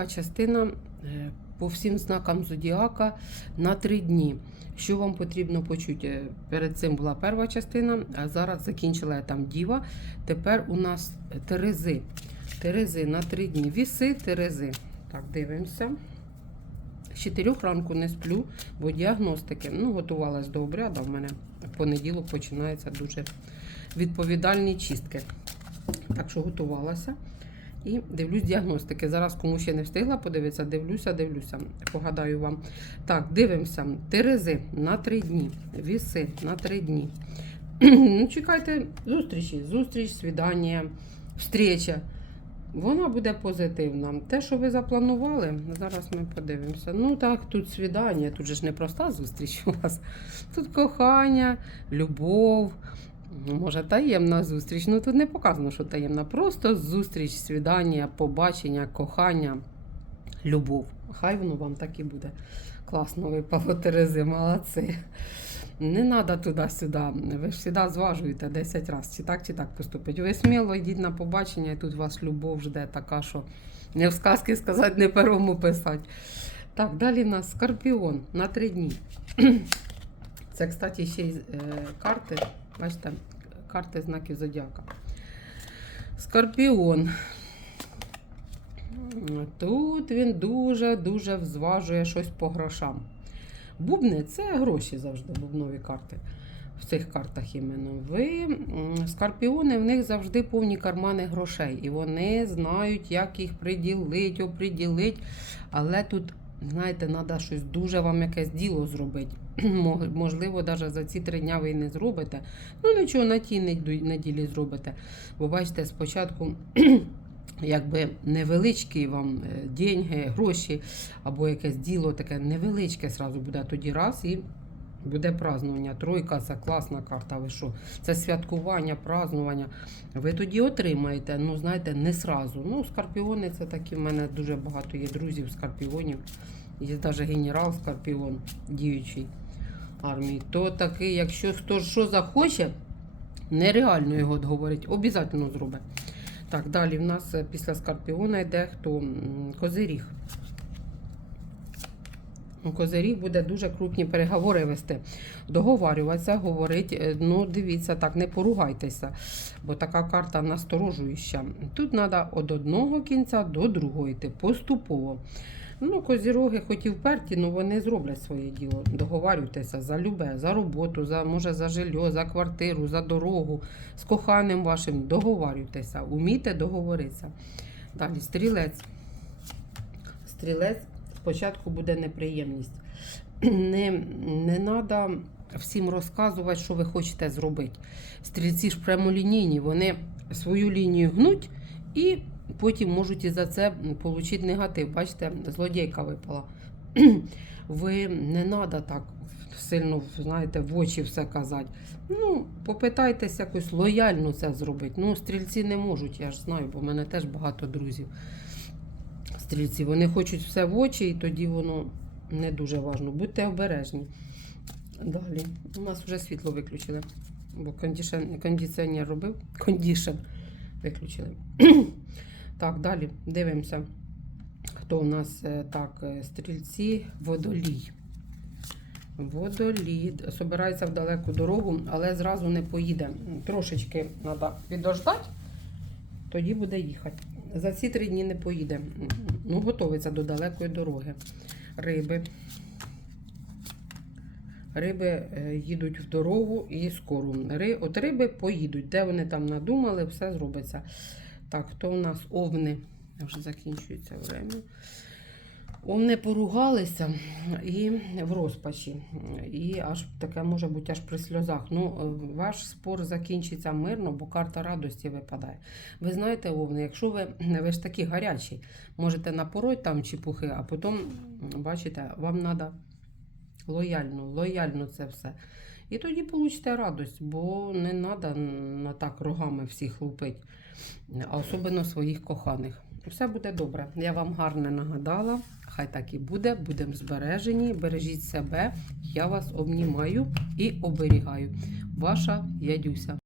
друга частина е, по всім знакам зодіака на три дні. Що вам потрібно почути? Е, Перед цим була перша частина, а зараз закінчила я там діва. Тепер у нас терези. Терези на три дні. Віси, терези. Так, дивимося. З 4 ранку не сплю, бо діагностики. Ну, готувалась до обряду. В мене в понеділок починаються дуже відповідальні чистки. Так що готувалася. І дивлюсь діагностики. Зараз кому ще не встигла подивитися, дивлюся, дивлюся. Погадаю вам. Так, дивимося. Терези на три дні. Віси на три дні. ну, чекайте зустрічі. Зустріч, свідання, встреча. Вона буде позитивна. Те, що ви запланували, зараз ми подивимося. Ну так, тут свідання, тут же ж не проста зустріч у вас. Тут кохання, любов. Ну, Може, таємна зустріч. Ну тут не показано, що таємна. Просто зустріч, свідання, побачення, кохання, любов. Хай воно вам так і буде. Класно випало Терези, молодці. Не треба туди-сюди. Ви ж завжди зважуєте 10 разів, чи так, чи так поступить. Ви сміло йдіть на побачення, і тут вас любов жде така, що не в сказки сказати, не перому писати. Так, далі в нас скорпіон на 3 дні. Це, кстати, ще й е, карти. Бачите, карти знаків зодіака. Скорпіон. Тут він дуже-дуже взважує щось по грошам. Бубни це гроші завжди, бубнові карти. В цих картах іменно. Ви скорпіони, в них завжди повні кармани грошей. І вони знають, як їх приділити, оприділити. Але тут, знаєте, треба щось дуже вам якесь діло зробити. Можливо, навіть за ці три дня ви і не зробите. Ну, нічого, на тій неділі зробите. Бо бачите, спочатку. Якби невеличкі вам е, деньги, гроші або якесь діло таке невеличке сразу буде тоді раз і буде празднування. Тройка це класна карта. Ви що? Це святкування, празднування. Ви тоді отримаєте, ну знаєте, не сразу. Ну, скорпіони це такі. в мене дуже багато є друзів, скорпіонів. Є навіть генерал Скорпіон, діючий армії. То такий, якщо хто що захоче, нереально його говорить, обов'язково зробить. Так, далі в нас е, після Скорпіона йде хто? Козиріг. У Козиріг буде дуже крупні переговори вести. Договарюватися, говорить, е, ну дивіться, так, не поругайтеся, бо така карта насторожуюча. Тут треба від одного кінця до другого йти поступово. Ну, козіроги хоч і вперті, але вони зроблять своє діло. Договарюйтеся за любе, за роботу, за, може, за жилье, за квартиру, за дорогу, з коханим вашим. Договарюйтеся, умійте договоритися. Далі стрілець. Стрілець спочатку буде неприємність. Не, не треба всім розказувати, що ви хочете зробити. Стрільці ж прямолінійні, вони свою лінію гнуть і потім можуть і за це отримати негатив. Бачите, злодійка випала. Ви не треба так сильно, знаєте, в очі все казати. Ну, попитайтеся якось лояльно це зробити. Ну, стрільці не можуть, я ж знаю, бо в мене теж багато друзів. Стрільці, вони хочуть все в очі, і тоді воно не дуже важно. Будьте обережні. Далі. У нас вже світло виключили. Бо кондиціонер робив. Кондішен виключили. так, далі дивимося. Хто у нас е, так, е, стрільці, водолій. Водолій. Собирається в далеку дорогу, але зразу не поїде. Трошечки треба підождати, тоді буде їхати. За ці три дні не поїде. Ну, готується до далекої дороги. Риби. Риби е, їдуть в дорогу і скоро. От риби поїдуть. Де вони там надумали, все зробиться. Так, хто у нас овни? Вже закінчується время. Овни поругалися і в розпачі. І аж таке може бути аж при сльозах. Ну, е, ваш спор закінчиться мирно, бо карта радості випадає. Ви знаєте, Овни, якщо ви, ви ж такі гарячі, можете напороть там чепухи, а потім, бачите, вам треба лояльно, лояльно це все. І тоді получите радость, бо не треба на так рогами всіх лупити, а особливо своїх коханих. Все буде добре. Я вам гарне нагадала. Хай так і буде. Будемо збережені. Бережіть себе. Я вас обнімаю і оберігаю. Ваша Ядюся.